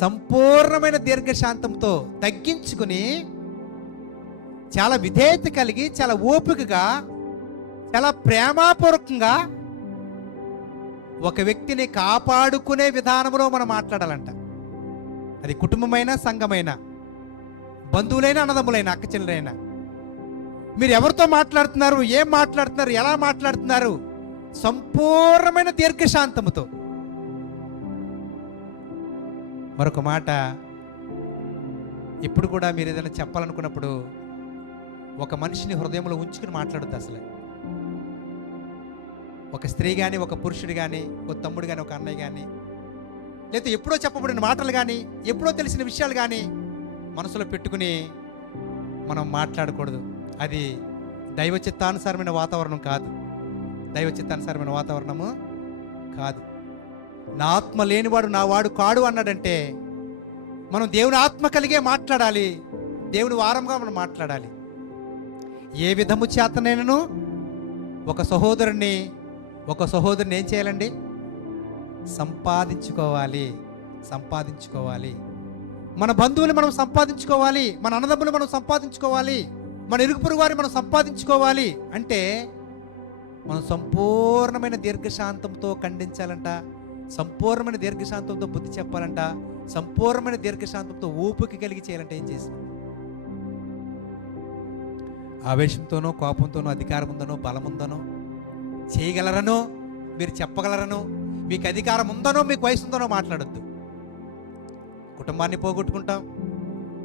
సంపూర్ణమైన దీర్ఘశాంతంతో తగ్గించుకుని, చాలా విధేయత కలిగి, చాలా ఓపికగా, చాలా ప్రేమపూర్వకంగా ఒక వ్యక్తిని కాపాడుకునే విధానంలో మనం మాట్లాడాలంట. అది కుటుంబమైనా, సంఘమైనా, బంధువులైనా, అన్నదమ్ములైనా, అక్క చెల్లెలైనా. మీరు ఎవరితో మాట్లాడుతున్నారు, ఏం మాట్లాడుతున్నారు, ఎలా మాట్లాడుతున్నారు? సంపూర్ణమైన దీర్ఘశాంతముతో. మరొక మాట, ఇప్పుడు కూడా మీరు ఏదైనా చెప్పాలనుకున్నప్పుడు ఒక మనిషిని హృదయంలో ఉంచుకుని మాట్లాడొద్దు. అసలు ఒక స్త్రీ కానీ, ఒక పురుషుడు కానీ, ఒక తమ్ముడు కానీ, ఒక అన్నయ్య కానీ, లేదా ఎప్పుడో చెప్పబడిన మాటలు కానీ, ఎప్పుడో తెలిసిన విషయాలు కానీ మనసులో పెట్టుకుని మనం మాట్లాడకూడదు. అది దైవ చిత్తానుసారమైన వాతావరణం కాదు. దైవ చిత్తానుసారమైన వాతావరణము కాదు. నా ఆత్మ లేనివాడు నా వాడు కాడు అన్నాడంటే మనం దేవుని ఆత్మ కలిగే మాట్లాడాలి. దేవుని వారంగా మనం మాట్లాడాలి. ఏ విధము చేతనైనను ఒక సహోదరుని ఏం చేయాలండి? సంపాదించుకోవాలి. మన బంధువులు మనం సంపాదించుకోవాలి, మన అన్నదమ్ములు మనం సంపాదించుకోవాలి, మన ఇరుగు పొరుగు వారిని మనం సంపాదించుకోవాలి అంటే మనం సంపూర్ణమైన దీర్ఘశాంతంతో ఖండించాలంట, సంపూర్ణమైన దీర్ఘశాంతంతో బుద్ధి చెప్పాలంట, సంపూర్ణమైన దీర్ఘశాంతంతో ఓపిక కలిగి చేయాలంటే ఏం చేసినాం? ఆవేశంతోనో, కోపంతోనో, అధికారం ఉందనో, బలం ఉందనో, చేయగలరనో, మీరు చెప్పగలరనో, మీకు అధికారం ఉందనో, మీకు వయసు ఉందనో మాట్లాడొద్దు. కుటుంబాన్ని పోగొట్టుకుంటాం,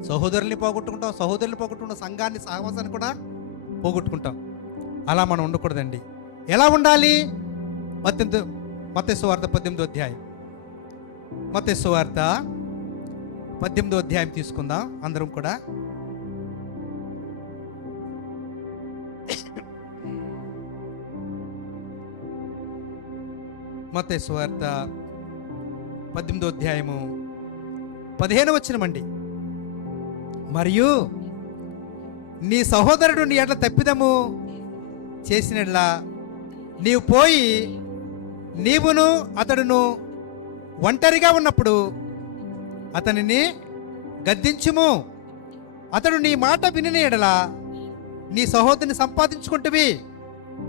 సహోదరుల్ని పోగొట్టుకుంటాం, సంఘాన్ని, సహవాసాన్ని కూడా పోగొట్టుకుంటాం. అలా మనం ఉండకూడదండి. ఎలా ఉండాలి? మత్తయి సువార్త 18వ అధ్యాయం. మత్తయి సువార్త 18వ అధ్యాయం తీసుకుందాం అందరం కూడా. మత్తయి సువార్త 18వ అధ్యాయము 15వ వచనమండి. మరియు నీ సహోదరుడు నీ ఎడల తప్పిదము చేసినట్లా నీవు పోయి నీవును అతడును ఒంటరిగా ఉన్నప్పుడు అతనిని గద్దించుము. అతడు నీ మాట వినని ఎడల నీ సహోదరుని సంపాదించుకుంటువి.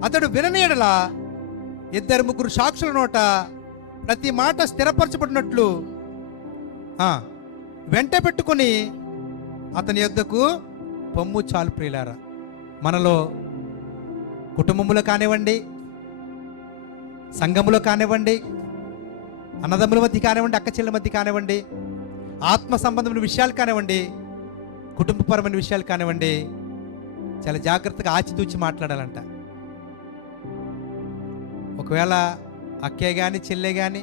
అతడు వినని ఎడల 2-3 సాక్షుల నోట ప్రతి మాట స్థిరపరచబడినట్లు వెంట పెట్టుకుని అతని యొద్దకు పొమ్ము. చాలు ప్రియులారా, మనలో కుటుంబములో కానివ్వండి, సంఘములో కానివ్వండి, అన్నదమ్ముల మధ్య కానివ్వండి, అక్క చెల్లెల మధ్య కానివ్వండి, ఆత్మ సంబంధమైన విషయాలు కానివ్వండి, కుటుంబపరమైన విషయాలు కానివ్వండి, చాలా జాగ్రత్తగా ఆచితూచి మాట్లాడాలంట. ఒకవేళ అక్కే కానీ, చెల్లె కానీ,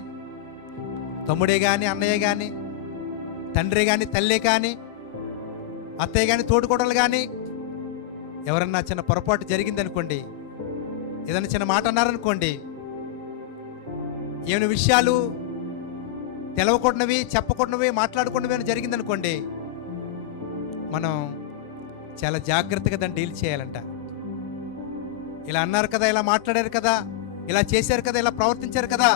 తమ్ముడే కానీ, అన్నయ్య కానీ, తండ్రి కానీ, తల్లే కానీ, అత్తయ్య కానీ, తోడుకోడలు కానీ ఎవరన్నా చిన్న పొరపాటు జరిగిందనుకోండి, ఏదైనా చిన్న మాట అన్నారనుకోండి, ఏమైనా విషయాలు తెలవకూడనివి, చెప్పకూడనివి, మాట్లాడకూడనివి అని జరిగిందనుకోండి, మనం చాలా జాగ్రత్తగా దాన్ని డీల్ చేయాలంట. ఇలా అన్నారు కదా, ఇలా మాట్లాడారు కదా, ఇలా చేశారు కదా, ఇలా ప్రవర్తించారు కదా,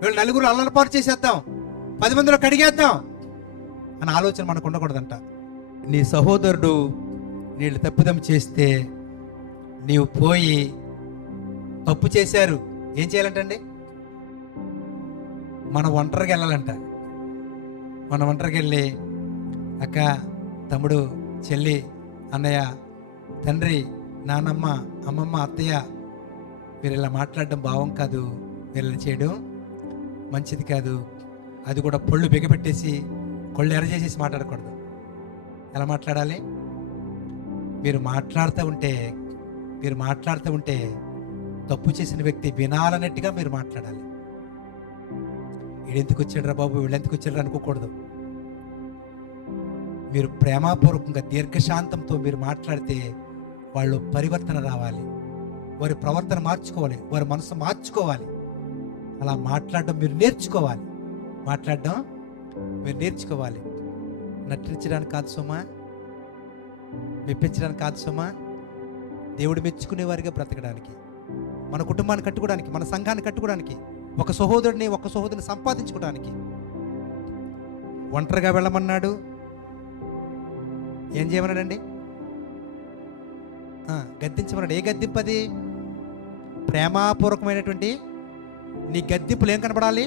వీళ్ళు నలుగురు అల్లరిపాటు చేసేద్దాం, 10 మందిలో కడిగేద్దాం అన్న ఆలోచన మనకు ఉండకూడదంట. నీ సహోదరుడు నీళ్ళు తప్పిదం చేస్తే నీవు పోయి, తప్పు చేశారు, ఏం చేయాలంటండి? మనం ఒంటరిగా వెళ్ళాలంట. మనం ఒంటరిగా వెళ్ళి, అక్క, తమ్ముడు, చెల్లి, అన్నయ్య, తండ్రి, నానమ్మ, అమ్మమ్మ, అత్తయ్య, మీరు ఇలా మాట్లాడడం భావం కాదు, మీరు ఇలా చేయడం మంచిది కాదు. అది కూడా పళ్ళు బిగపెట్టేసి, కొళ్ళు ఎర్రచేసేసి మాట్లాడకూడదు. ఎలా మాట్లాడాలి? మీరు మాట్లాడుతూ ఉంటే తప్పు చేసిన వ్యక్తి వినాలన్నట్టుగా మీరు మాట్లాడాలి. వీడెందుకు వచ్చాడురా బాబు, వీళ్ళెందుకు వచ్చాడు అనుకోకూడదు. మీరు ప్రేమపూర్వకంగా దీర్ఘశాంతంతో మీరు మాట్లాడితే వాళ్ళు పరివర్తన రావాలి, వారి ప్రవర్తన మార్చుకోవాలి, వారి మనసు మార్చుకోవాలి. అలా మాట్లాడడం మీరు నేర్చుకోవాలి. నటించడానికి కాదు సుమా, మెప్పించడానికి కాదు సుమా, దేవుడు మెచ్చుకునే వారిగా బ్రతకడానికి, మన కుటుంబాన్ని కట్టుకోవడానికి, మన సంఘాన్ని కట్టుకోవడానికి, ఒక సహోదరుని సంపాదించుకోవడానికి, ఒంటరిగా వెళ్ళమన్నాడు. ఏం చేయమన్నాడండి? గద్దించమన్నాడు. ఏ గద్దింపు అది? ప్రేమపూర్వకమైనటువంటి నీ గద్దింపులు ఏం కనపడాలి?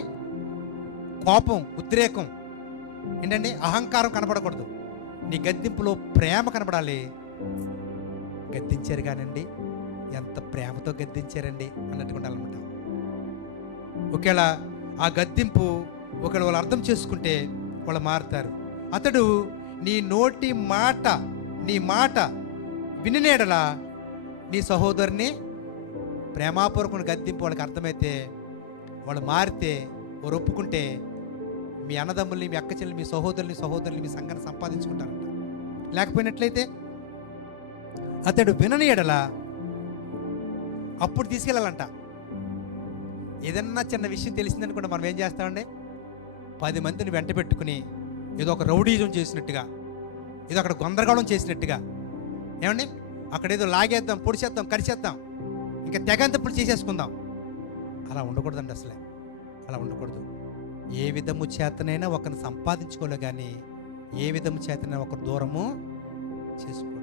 కోపం, ఉద్రేకం, ఏంటండి, అహంకారం కనపడకూడదు. నీ గద్దింపులో ప్రేమ కనపడాలి. గద్దించారు కానండి, ఎంత ప్రేమతో గద్దించారండి అన్నట్టుగా ఉండాలన్నమాట. ఒకవేళ ఆ గద్దింపు ఒకవేళ వాళ్ళు అర్థం చేసుకుంటే వాళ్ళు మారుతారు. అతడు నీ నోటి మాట, నీ మాట వినినేడలా నీ సహోదరుని ప్రేమాపూర్వక గద్దింపు వాళ్ళకి అర్థమైతే, వాళ్ళు మారితే, వారు ఒప్పుకుంటే మీ అన్నదమ్ముల్ని, మీ అక్క చెల్లి, మీ సహోదరుల్ని మీ సంఘాన్ని సంపాదించుకుంటారంట. లేకపోయినట్లయితే అతడు వినని ఎడల అప్పుడు తీసుకెళ్ళాలంట. ఏదన్నా చిన్న విషయం తెలిసిందనుకుంటే మనం ఏం చేస్తామండి? 10 మందిని వెంట పెట్టుకుని ఏదో ఒక రౌడీజం చేసినట్టుగా, ఏదో అక్కడ గందరగోళం చేసినట్టుగా, ఏమండి, అక్కడేదో లాగేద్దాం, పొడిచేద్దాం, కరిచేద్దాం, ఇంకా తెగంతప్పుడు చేసేసుకుందాం. అలా ఉండకూడదండి. అలా ఉండకూడదు. ఏ విధము చేతనైనా ఒకరిని సంపాదించుకోలే కానీ ఏ విధము చేతనైనా ఒక దూరము చేసుకో.